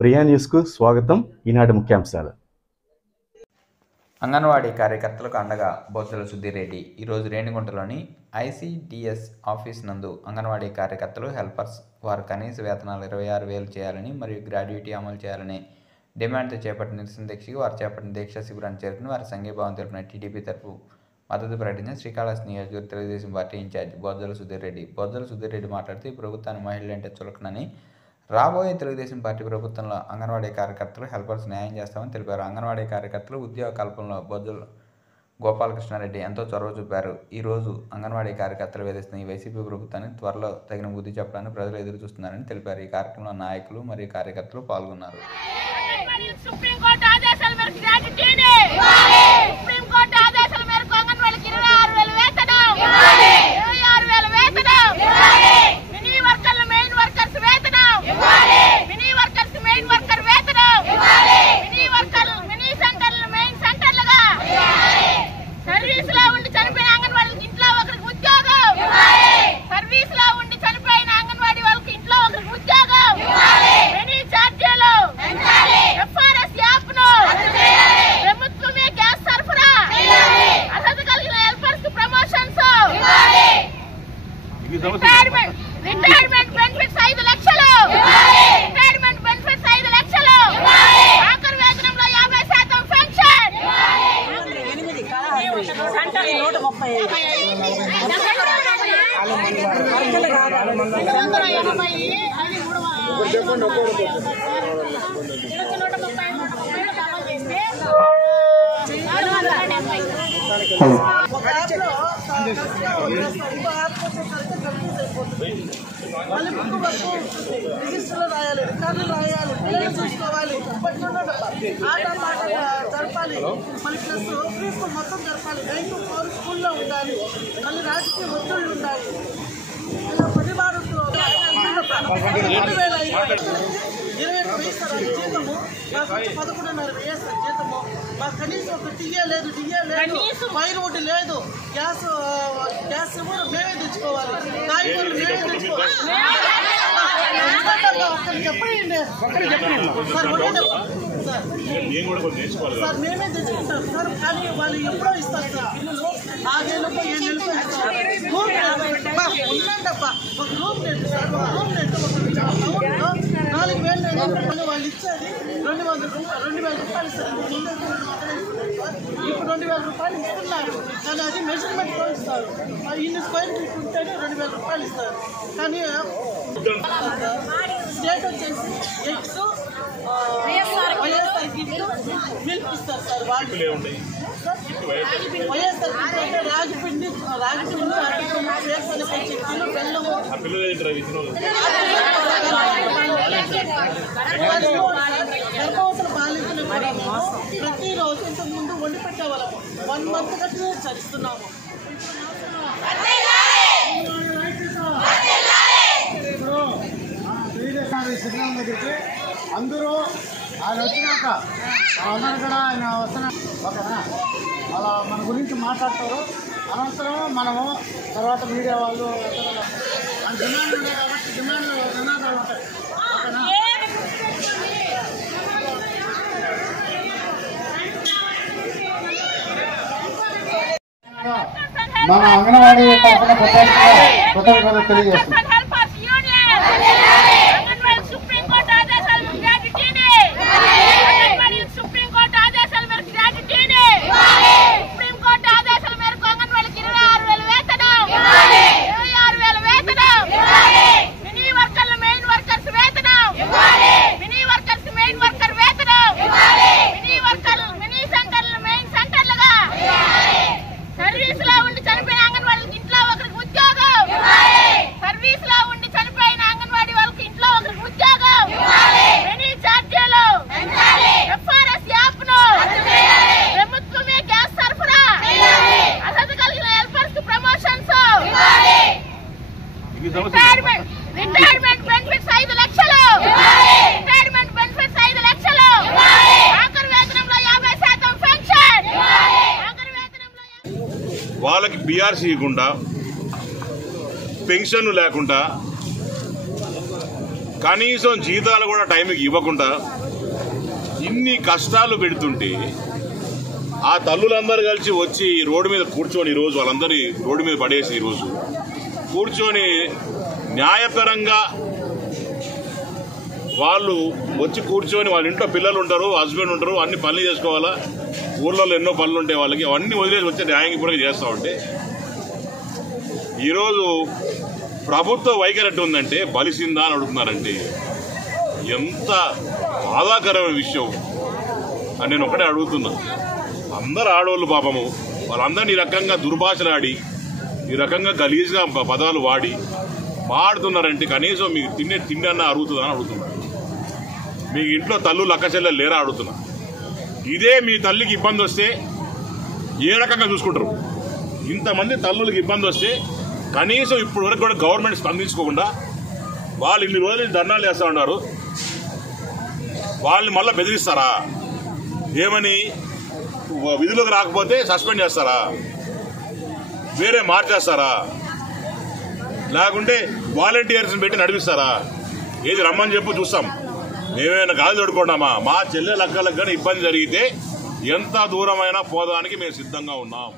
ప్రియా న్యూస్కు స్వాగతం. ఈనాటి ముఖ్యాంశాలు. అంగన్వాడీ కార్యకర్తలకు అండగా బొజ్జల సుధీర్ రెడ్డి ఈరోజు రేణిగుంటలోని ఐసిడిఎస్ ఆఫీస్ నందు అంగన్వాడీ కార్యకర్తలు, హెల్పర్స్ వారి కనీస వేతనాలు 26,000 చేయాలని మరియు గ్రాడ్యుటీ అమలు చేయాలని డిమాండ్తో చేపట్టిన నిరసన దీక్షకి వారు చేపట్టిన దీక్షా శిబిరాన్ని చేరుకుని వారి సంఘీభావం తెలిపిన టీడీపీ తరఫు మద్దతు ప్రకటించిన శ్రీకాళహస్తి నియోజకవర్గ తెలుగుదేశం పార్టీ ఇన్ఛార్జ్ బొజ్జల సుధీర్ రెడ్డి. బొజ్జల సుధీర్ రెడ్డి మాట్లాడుతూ ఈ ప్రభుత్వాన్ని మహిళలంటే చులకనని, రాబోయే తెలుగుదేశం పార్టీ ప్రభుత్వంలో అంగన్వాడీ కార్యకర్తలు, హెల్పర్స్ న్యాయం చేస్తామని తెలిపారు. అంగన్వాడీ కార్యకర్తలు ఉద్యోగ కల్పనలో బొజ్జల గోపాలకృష్ణారెడ్డి ఎంతో చొరవ చూపారు. ఈరోజు అంగన్వాడీ కార్యకర్తలు వేధిస్తున్న ఈ వైసీపీ ప్రభుత్వాన్ని త్వరలో తగిన బుద్ధి చెప్పడానికి ప్రజలు ఎదురు చూస్తున్నారని తెలిపారు. ఈ కార్యక్రమంలో నాయకులు మరియు కార్యకర్తలు పాల్గొన్నారు. రిటైర్మెంట్ బెనిఫిట్స్ 5 లక్షలు, రిటైర్మెంట్ బెనిఫిట్స్ 5 లక్షలు, ఆఖరి వేతనంలో 50% పెన్షన్, సెంటర్ మళ్ళీ ముందు వరకు రిజిస్టర్లు రాయాలి, రికార్డులు రాయాలి, పిల్లలు చూసుకోవాలి, ఆట పాట జరపాలి, మళ్ళీ ప్లస్ ప్రీ స్కూల్ మొత్తం జరపాలి, 9 to 4 స్కూల్లో ఉండాలి, మళ్ళీ రాజకీయ ఒత్తిళ్ళు ఉండాలి. ఇలా పనివారు 21,000 ఇస్తారు జీతము, మాకు 11,500 వేస్తారు జీతము. మాకు కనీసం ఒక డిఏ లేదు, ఫైర్ ఒకటి లేదు, గ్యాస్ కూడా మేమే తెచ్చుకోవాలి, కాయగూరలు మేమే తెచ్చుకోవాలి. చెప్పండి సార్, మేమే తెచ్చుకుంటాం సార్, కానీ వాళ్ళు ఎప్పుడో ఇస్తారు సార్, 6 నెలలకు 7 నెలలకు ఇస్తారు. ఉందండప్ప ఒక రూమ్ రెంట్ సార్, ఒక రూమ్ రెంట్ ఒక 4,000 వాళ్ళు ఇచ్చేది 2,000 రూపాయలు ఇస్తారు. ఇప్పుడు 2,000 రూపాయలు ఇస్తున్నారు, కానీ అది మెజర్మెంట్తో ఇస్తారు. ఇన్ని స్క్వేర్ ఫీట్ ఉంటేనే 2,000 రూపాయలు ఇస్తారు. కానీ స్టేట్ వచ్చేసి ఎగ్స్, వైఎస్ఆర్ మిల్క్ ఇస్తారు సార్. వాళ్ళు వైఎస్ఆర్ అంటే రాగిపిండి, వేరుశనగ చెక్కలు, బెల్లము, గర్భవతుల బాలికలు ప్రతిరోజు ఇంతకుముందు వండి పెట్టేవాళ్ళము. 1 month కట్టి చరిస్తున్నాము. ఇప్పుడు తెలుగుదేశం శిక్షణ దగ్గరికి అందరూ ఆయన వచ్చినాక అందరూ కూడా ఆయన వస్తున్నా ఓకేనా, అలా మన గురించి మాట్లాడతారు. అనంతరం మనము తర్వాత మీడియా వాళ్ళు డిమాండ్ ఉంటాయి కాబట్టి నినాదాలు ఉంటాయి ఓకేనా. మన అంగన్వాడీ తరఫున కృతజ్ఞతలు తెలియజేస్తున్నాం. రిటైర్మెంట్ బెనిఫిట్స్ 5 లక్షలు, రిటైర్మెంట్ బెనిఫిట్స్ 5 లక్షలు, ఆఖరి వేతనంలో 50% పెన్షన్, ఆఖరి వేతనంలో వాళ్ళకి బీఆర్సీ ఇవ్వకుండా, పెన్షన్ లేకుండా కనీసం జీతాలు కూడా టైంకి ఇవ్వకుండా ఇన్ని కష్టాలు పెడుతుంటే ఆ తల్లులందరూ కలిసి వచ్చి రోడ్డు మీద కూర్చొని ఈరోజు వాళ్ళందరి రోడ్డు మీద పడేసి ఈరోజు కూర్చొని న్యాయపరంగా వాళ్ళు వచ్చి కూర్చొని వాళ్ళ ఇంట్లో పిల్లలు ఉంటారు, హస్బెండ్ ఉంటారు, అన్ని పనులు చేసుకోవాలా, ఊర్లలో ఎన్నో పనులు ఉంటాయి వాళ్ళకి, అవన్నీ వదిలేసి వచ్చి న్యాయంగా చేస్తూ ఉంటే ఈరోజు ప్రభుత్వ వైఖరి ఎట్టు ఉందంటే బలిసిందా అని అడుగుతున్నారంటే ఎంత బాధాకరమైన విషయం అని నేను ఒకటే అడుగుతున్నా. అందరు ఆడవాళ్ళు పాపము వాళ్ళందరినీ ఈ రకంగా దుర్భాషలాడి ఈ రకంగా గలీజ్గా పదాలు వాడి మాడుతున్నారంటే కనీసం మీకు తిండి అన్న అరుగుతుందా అని అడుగుతున్నా. మీకు ఇంట్లో తల్లు లక్కచెల్లెలు లేరా అడుగుతున్నా. ఇదే మీ తల్లికి ఇబ్బంది వస్తే ఏ రకంగా చూసుకుంటారు? ఇంతమంది తల్లులకు ఇబ్బంది వస్తే కనీసం ఇప్పుడు వరకు కూడా గవర్నమెంట్ స్పందించుకోకుండా వాళ్ళు ఇన్ని రోజులు ధర్నాలు చేస్తూ ఉన్నారు. వాళ్ళని మళ్ళీ బెదిరిస్తారా? ఏమని విధులకు రాకపోతే సస్పెండ్ చేస్తారా? వేరే మార్చేస్తారా? లేకుంటే వాలంటీర్స్ని పెట్టి నడిపిస్తారా? ఏది రమ్మని చెప్పు చూస్తాం. మేమేమైనా గాలి తోడుకున్నామా? మా చెల్లెలక్కలకు కానీ ఇబ్బంది జరిగితే ఎంత దూరమైనా పోదానికి మేము సిద్ధంగా ఉన్నాం.